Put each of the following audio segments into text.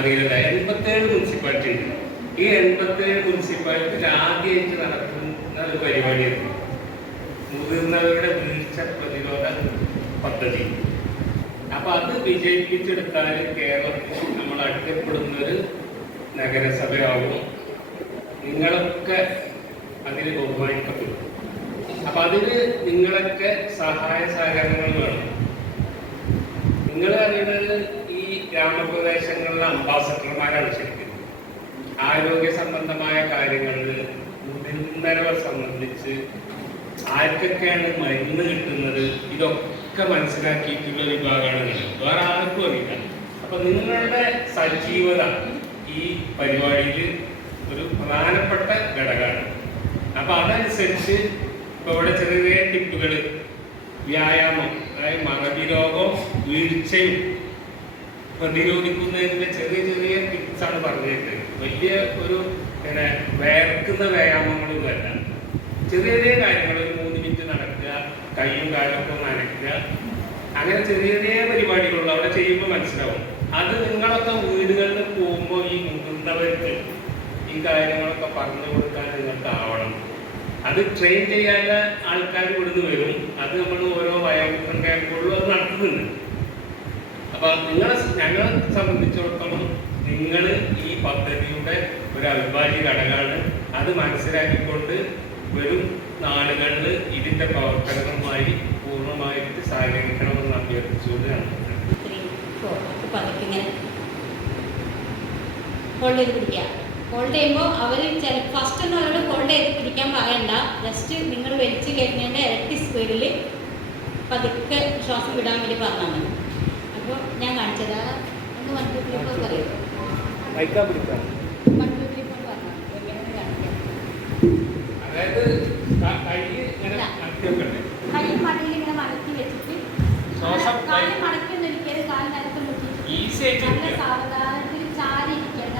അറിയില്ല. 87 മുനിസിപ്പാലിറ്റി ഉണ്ട്. ഈ 87 മുനിസിപ്പാലിറ്റിയിൽ ആദ്യമായിട്ട് നടത്തുന്ന ഒരു പരിപാടിയായിരുന്നു മുതിർന്നവരുടെ വീഴ്ച പ്രതിരോധ പദ്ധതി. അപ്പൊ അത് വിജയിപ്പിച്ചെടുത്താൽ കേരളത്തിൽ നമ്മൾ അടുക്കപ്പെടുന്നൊരു നഗരസഭയാവും. നിങ്ങളൊക്കെ അതിൽ ബഹുമാനിക്കപ്പെടും. അപ്പൊ അതിന് നിങ്ങളൊക്കെ സഹായ സഹകരണങ്ങൾ വേണം. നിങ്ങൾ അറിയുന്നത് ഈ ഗ്രാമപ്രദേശങ്ങളിലെ അംബാസഡർമാരാണ് ശരിക്കും. ആരോഗ്യ സംബന്ധമായ കാര്യങ്ങളിൽ മുതിർന്നവരെ സംബന്ധിച്ച് ആർക്കൊക്കെയാണ് മരുന്ന് കിട്ടുന്നത് ഇതൊക്കെ മനസ്സിലാക്കിയിട്ടുള്ള വിഭാഗമാണ് നിങ്ങൾ. വേറെ ആർക്കും അറിയില്ല. അപ്പൊ നിങ്ങളുടെ സജീവത ഈ പരിപാടിയിൽ ഒരു പ്രധാനപ്പെട്ട ഘടകമാണ്. അപ്പൊ അതനുസരിച്ച് ഇപ്പൊ ഇവിടെ ചെറിയ ചെറിയ ടിപ്പുകൾ, വ്യായാമം, അതായത് മറവി രോഗവും വീഴ്ചയും പ്രതിരോധിക്കുന്നതിന്റെ ചെറിയ ചെറിയ ടിപ്സാണ് പറഞ്ഞിട്ട്. വലിയ ഒരു പിന്നെ വേർക്കുന്ന വ്യായാമങ്ങളൊന്നുമല്ല. ചെറിയ ചെറിയ കാര്യങ്ങൾ, ഒരു 3 മിനിറ്റ് നടക്കുക, കൈയും കാലൊക്കെ നനയ്ക്കുക, അങ്ങനെ ചെറിയ ചെറിയ പരിപാടികളുള്ളൂ. അവിടെ ചെയ്യുമ്പോൾ മനസ്സിലാവും. അത് നിങ്ങളൊക്കെ വീടുകളിൽ പോകുമ്പോൾ ഈ മുതിർന്നവർക്ക് ഈ കാര്യങ്ങളൊക്കെ പറഞ്ഞു കൊടുക്കാൻ നിങ്ങൾക്കാവണം. അത് ട്രെയിൻ ചെയ്യാനുള്ള ആൾക്കാർ ഇവിടുന്ന് വരും. അത് നമ്മൾ ഓരോ വയോവൃദ്ധ ക്യാമ്പുകളിലും അത് നടത്തുന്നുണ്ട്. അപ്പൊ ഞങ്ങളെ സംബന്ധിച്ചിടത്തോളം നിങ്ങൾ ഈ പദ്ധതിയുടെ ഒരു അവിഭാജ്യ ഘടകമാണ്. അത് മനസ്സിലാക്കിക്കൊണ്ട് വരും നാളുകളിൽ ഇതിന്റെ പ്രവർത്തനങ്ങളുമായി പൂർണ്ണമായിട്ട് സഹകരിക്കണമെന്ന് അഭ്യർത്ഥിച്ചുകൊണ്ട് ഹോൾഡ് ചെയ്യുമ്പോൾ അവർ ഫസ്റ്റ് ഒന്നും അവരോട് ഹോൾഡ് ചെയ്ത് പിടിക്കാൻ പറയണ്ട. ജസ്റ്റ് നിങ്ങൾ വലിച്ചു കഴിഞ്ഞതിൻ്റെ ഇരട്ടി സ്പീഡിൽ പതുക്കെ ശ്വാസം വിടാൻ വേണ്ടി പറഞ്ഞാൽ മതി. അപ്പോൾ ഞാൻ കാണിച്ചത് ഒന്ന് 1 2 3 4 പറയും. 1 2 3 4 പറഞ്ഞു എങ്ങനെ കാണിക്കാം. കൈ മടലിൽ ഇങ്ങനെ മടക്കി വെച്ചിട്ട് കാല് മടക്കി ഒന്നും ഇരിക്കരുത്. കാല് നിലത്ത് മുട്ടിട്ട് നല്ല സാവധാനത്തിൽ ചാരി ഇരിക്കേണ്ട.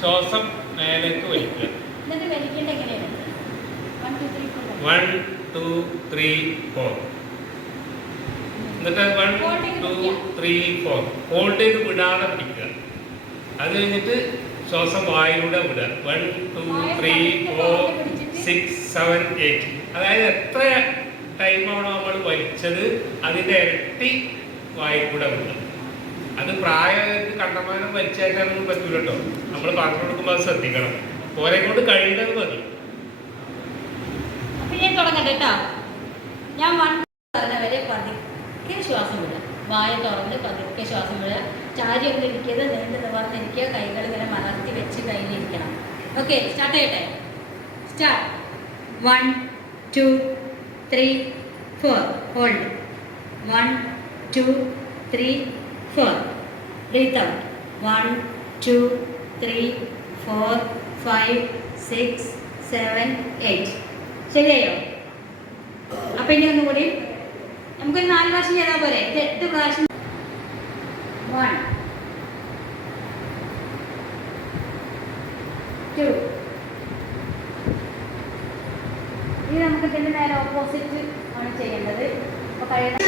ശ്വാസം മേലേക്ക് വലിക്കുക. എന്നിട്ട് വലിക്കേണ്ട എങ്ങനെയാണ്? 1 2 3 4 1 2 3 4. എന്നിട്ട് 1 2 3 4 ഹോൾഡ് ചെയ്ത് വിടാതെ പിടിക്കുക. അത് കഴിഞ്ഞിട്ട് ശ്വാസം വായിലൂടെ വിടുക. 1 2 3 4 6 7 8. അതായത് എത്ര ടൈമാണോ നമ്മൾ വലിച്ചത് അതിൻ്റെ ഇരട്ടി വായിലൂടെ വിടുക. അത് പ്രായമായിട്ട് കണ്ടമാനം വലിച്ചേക്കാനൊന്നും പറ്റൂല കേട്ടോ. നമ്മൾ പറഞ്ഞു കൊടുക്കുമ്പോൾ അത് ശ്രദ്ധിക്കണം. ഓരെ കൊണ്ട് കഴിയുന്നത് മതി. അപ്പൊ ഞാൻ തുടങ്ങട്ടെ കേട്ടോ. ഞാൻ 1 പറഞ്ഞ വരെ പതുക്കെ ശ്വാസം വിടുക. വായ തുറന്ന് പതുക്കെ ശ്വാസം വിടുക. ചാരി ഒന്നും ഇരിക്കരുത്. നീണ്ടു നിവർന്നിരിക്കുക. കൈകൾ ഇങ്ങനെ മലർത്തി വെച്ച് കയ്യിലിരിക്കണം. ഓക്കെ, സ്റ്റാർട്ട് ചെയ്യട്ടെ. സ്റ്റാർട്ട്. 1 2 3 4 ഹോൾഡ്. 1 2 3 4 breathe out. 1 2 3 4 5 6 7 8. ശരിയായോ? അപ്പൊ ഇനി ഒന്നുകൂടി നമുക്കൊരു 4 പ്രാവശ്യം ചെയ്താൽ പോരെ? 8 പ്രാവശ്യം. 1 2. ഇനി നമുക്ക് ഇതിന്റെ നേരെ ഓപ്പോസിറ്റ് ആണ് ചെയ്യേണ്ടത്. അപ്പൊ കഴിയണം.